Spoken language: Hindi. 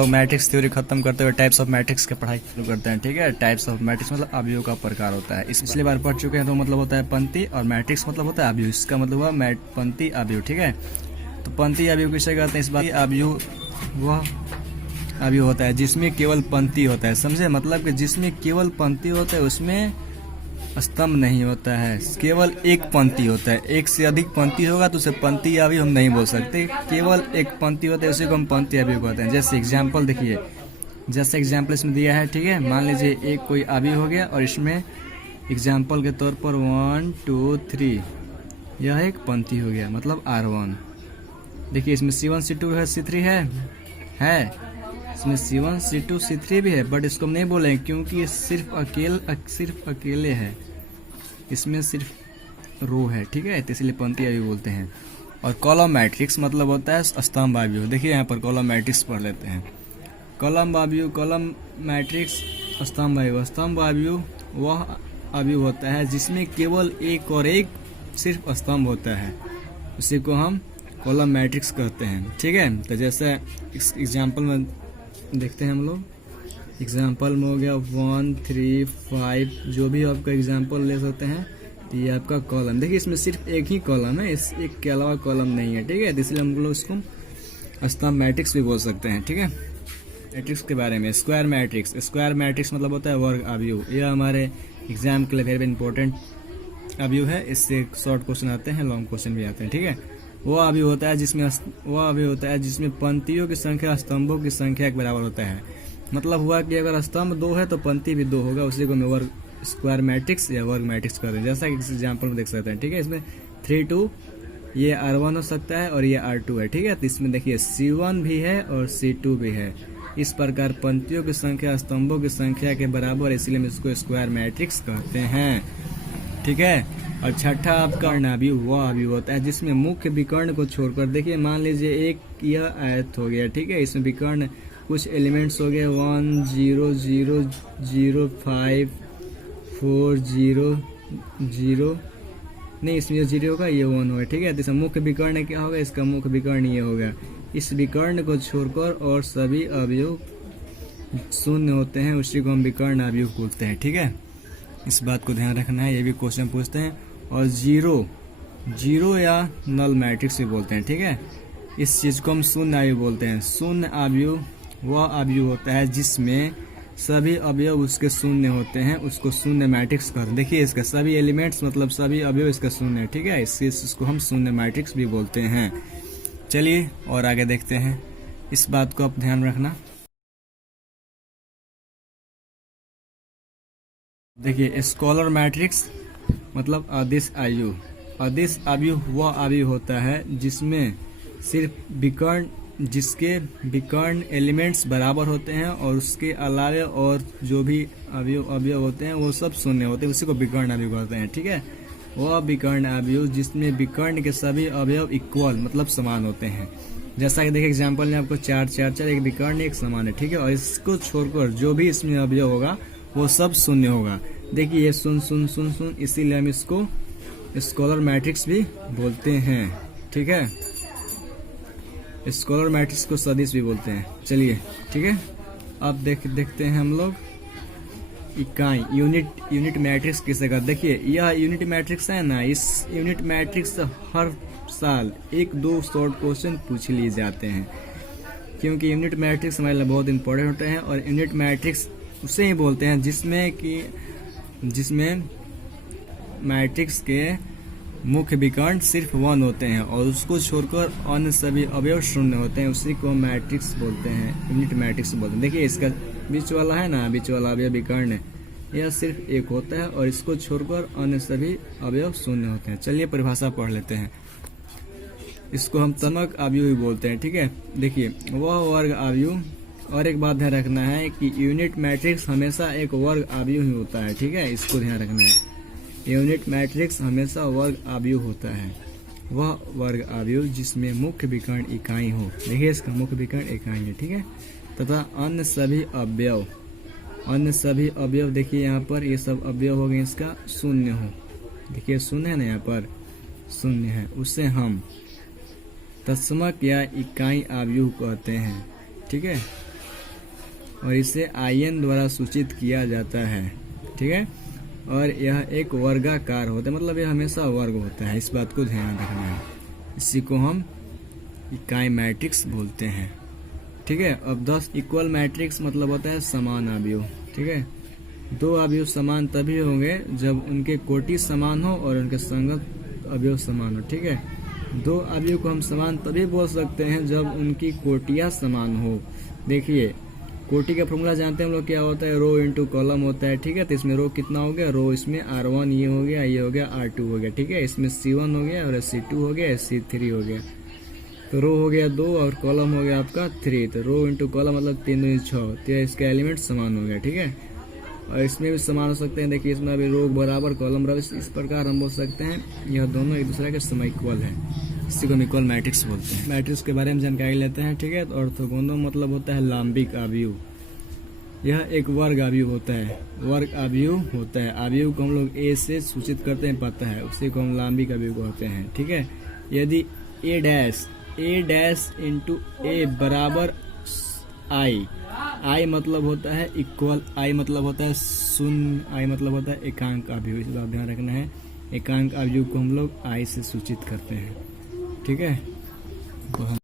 लोग मैट्रिक्स थ्योरी खत्म करते हुए टाइप्स ऑफ मैट्रिक्स की पढ़ाई शुरू करते हैं। ठीक है, टाइप्स ऑफ मैट्रिक्स मतलब अवयव का प्रकार होता है। पिछली बार पढ़ चुके हैं। तो मतलब होता है पंक्ति, और मैट्रिक्स मतलब होता है अवयव। इसका मतलब हुआ पंक्ति अवयव। ठीक है, तो पंक्ति अवयव किसे कहते हैं? इस बात अवयव वह अवयव होता है जिसमें केवल पंक्ति होता है। समझे? मतलब कि जिसमें केवल पंक्ति होता है उसमें स्तंभ नहीं होता है, केवल एक पंक्ति होता है। एक से अधिक पंक्ति होगा तो उसे पंक्ति अवयव हम नहीं बोल सकते। केवल एक पंक्ति होता है उसे को हम पंक्ति अवयव कहते हैं। जैसे एग्जाम्पल देखिए, जैसे एग्जाम्पल इसमें दिया है। ठीक है, मान लीजिए एक कोई अवयव हो गया और इसमें एग्जाम्पल के तौर पर 1 2 3 यह एक पंक्ति हो गया, मतलब R1। देखिए इसमें C1 C2 है, C3 है इसमें C1 C2 C3 भी है, बट इसको हम नहीं बोले क्योंकि ये सिर्फ अकेले है, इसमें सिर्फ रो है। ठीक है, तो इसलिए पंक्ति अवयव बोलते हैं। और कॉलम मैट्रिक्स मतलब होता है स्तंभ अवयव। देखिए यहाँ पर कॉलम मैट्रिक्स पढ़ लेते हैं। कॉलम अवयव, कॉलम मैट्रिक्स, स्तंभ अवयव। स्तंभ अवयव वह अवयव होता है जिसमें केवल एक और एक सिर्फ स्तंभ होता है, उसी को हम कॉलम मैट्रिक्स कहते हैं। ठीक है, तो जैसे इस एग्जाम्पल में देखते हैं हम लोग। एग्जाम्पल में हो गया 1 3 5, जो भी आपका एग्जाम्पल ले सकते हैं। तो ये आपका कॉलम, देखिए इसमें सिर्फ एक ही कॉलम है, इस एक के अलावा कॉलम नहीं है। ठीक है, तो इसलिए हम लोग इसको स्तंभ मैट्रिक्स भी बोल सकते हैं। ठीक है, मैट्रिक्स के बारे में। स्क्वायर मैट्रिक्स, स्क्वायर मैट्रिक्स मतलब होता है वर्ग अवयव। यह हमारे एग्जाम के लिए वेरी इंपॉर्टेंट अवयव है। इससे शॉर्ट क्वेश्चन आते हैं, लॉन्ग क्वेश्चन भी आते हैं। ठीक है, वो अवयव होता है जिसमें पंक्तियों की संख्या स्तंभों की संख्या के बराबर होता है। मतलब हुआ कि अगर स्तंभ 2 है तो पंक्ति भी 2 होगा, उसी को हम वर्ग स्क्वायर मैट्रिक्स या वर्ग मैट्रिक्स कहते हैं। जैसा कि इस एग्जाम्पल में देख सकते हैं। ठीक है, इसमें 3 2 ये R1 हो सकता है और ये R2 है। ठीक है, तो इसमें देखिए C1 भी है और C2 भी है। इस प्रकार पंक्तियों की संख्या स्तंभों की संख्या के बराबर, इसलिए हम इसको स्क्वायर मैट्रिक्स कहते हैं। ठीक है, और छठा आपका अवयव वह अवयव होता है जिसमें मुख्य विकर्ण को छोड़कर, देखिए मान लीजिए एक यह आयत हो गया। ठीक है, इसमें विकर्ण कुछ एलिमेंट्स हो गए 1 0 0 0 5 4 0 0, नहीं इसमें ये 0 होगा, ये 1 होगा। ठीक है, तो इसमें मुख्य विकर्ण क्या होगा? इसका मुख्य विकर्ण ये होगा। इस विकर्ण को छोड़कर और सभी अवयव शून्य होते हैं, उसी को हम विकर्ण अवयव बोलते हैं। ठीक है, इस बात को ध्यान रखना है, ये भी क्वेश्चन पूछते हैं। और जीरो या नल मैट्रिक्स भी बोलते हैं। ठीक है, इस चीज को हम शून्य अवयव बोलते हैं। शून्य अवयव वह अवयव होता है जिसमें सभी अवयव उसके शून्य होते हैं, उसको शून्य मैट्रिक्स कहते हैं। देखिए इसका सभी एलिमेंट्स मतलब सभी अवयव इसका शून्य है। ठीक है, इसको हम शून्य मैट्रिक्स भी बोलते हैं। चलिए और आगे देखते हैं, इस बात को आप ध्यान रखना। देखिए स्कॉलर मैट्रिक्स मतलब अदिश अवयव। अदिश अवयव वह अवयव होता है जिसमें सिर्फ विकर्ण, जिसके विकर्ण एलिमेंट्स बराबर होते हैं और उसके अलावा और जो भी अवयव होते हैं वो सब शून्य होते हैं, उसी को विकर्ण अवयव कहते हैं। ठीक है, वह विकर्ण अवयव जिसमें विकर्ण के सभी अवयव इक्वल मतलब समान होते हैं। जैसा कि देखिए एग्जाम्पल में आपको 4 4 4 एक विकर्ण एक समान है। ठीक है, और इसको छोड़कर जो भी इसमें अवयव होगा वो सब शून्य होगा। देखिए ये 0 0 0 0, इसीलिए हम इसको स्कॉलर मैट्रिक्स भी बोलते हैं। ठीक है, स्कॉलर मैट्रिक्स को सदिश भी बोलते हैं। चलिए ठीक है, अब देखते हैं हम लोग इकाई यूनिट मैट्रिक्स किसे कहते हैं। देखिए यह यूनिट मैट्रिक्स है ना, इस यूनिट मैट्रिक्स हर साल 1-2 शॉर्ट क्वेश्चन पूछ लिए जाते हैं, क्योंकि यूनिट मैट्रिक्स हमारे लिए बहुत इंपॉर्टेंट होते हैं। और यूनिट मैट्रिक्स उसे ही बोलते हैं जिसमें मैट्रिक्स के मुख्य विकर्ण सिर्फ 1 होते हैं और उसको छोड़कर अन्य सभी अवयव शून्य होते हैं, उसी को मैट्रिक्स बोलते हैं, यूनिट मैट्रिक्स बोलते हैं। देखिए इसका बीच वाला है ना, बीच वाला अवयव विकर्ण यह सिर्फ 1 होता है और इसको छोड़कर अन्य सभी अवयव शून्य होते हैं। चलिए परिभाषा पढ़ लेते हैं। इसको हम तमक अवयव ही बोलते हैं। ठीक है, देखिए वह वर्ग अवयव, और एक बात ध्यान रखना है कि यूनिट मैट्रिक्स हमेशा एक वर्ग अवयव ही होता है। ठीक है, इसको ध्यान रखना है, यूनिट मैट्रिक्स हमेशा वर्ग अवयव होता है। वह वर्ग अवयव जिसमें मुख्य विकर्ण इकाई हो, देखिए इसका मुख्य विकर्ण इकाई है। ठीक है, तथा अन्य सभी अवयव देखिए यहाँ पर ये सब अवयव हो गए इसका शून्य हो। देखिए शून्य है ना, यहाँ पर शून्य है, उसे हम तत्समक या इकाई अवयव कहते हैं। ठीक है, और इसे IN द्वारा सूचित किया जाता है, ठीक है। और यह एक वर्गाकार होता है, मतलब यह हमेशा वर्ग होता है, इस बात को ध्यान रखना है। इसी को हम इकाई मैट्रिक्स बोलते हैं, ठीक है। अब 10 इक्वल मैट्रिक्स मतलब होता है समान अवयव, ठीक है। दो अवयव समान तभी होंगे जब उनके कोटि समान हो और उनके संगत अवयव समान हो, ठीक है। दो अवयव को हम समान तभी बोल सकते हैं जब उनकी कोटियां समान हो। देखिए, कोटि का फॉर्मूला जानते हैं हम लोग, क्या होता है, रो इंटू कॉलम होता है, ठीक है। तो इसमें रो कितना हो गया, रो इसमें R1 ये हो गया R2 हो गया, ठीक है। इसमें C1 हो गया और C2 हो गया, C3 हो गया। तो रो हो गया 2 और कॉलम हो गया आपका 3। तो रो इंटू कॉलम मतलब 3 दूनी 6, तो इसका एलिमेंट समान हो गया, ठीक है। और इसमें भी समान हो सकते हैं, देखिए इसमें अभी रो बराबर कॉलम बराबर, इस प्रकार हम बोल सकते हैं यह दोनों एक दूसरे के समय इक्वल है। इसी को हम इक्वल मैट्रिक्स बोलते हैं। मैट्रिक्स के बारे में जानकारी लेते हैं, ठीक है। तो ऑर्थोगोनल मतलब होता है लांबिक अवयव। यह एक वर्ग अवयव होता है, वर्ग अवयव होता है। अवयव को हम लोग A से सूचित करते हैं, पता है, उसी को हम लांबिक अवयव कहते हैं, ठीक है। यदि A डैश इंटू A बराबर I मतलब होता है इक्वल, I मतलब होता है शून्य, I मतलब होता है एकांक अवयव, इस बात ध्यान रखना है। एकांक अवयव को हम लोग I से सूचित करते हैं, ठीक है। तो हम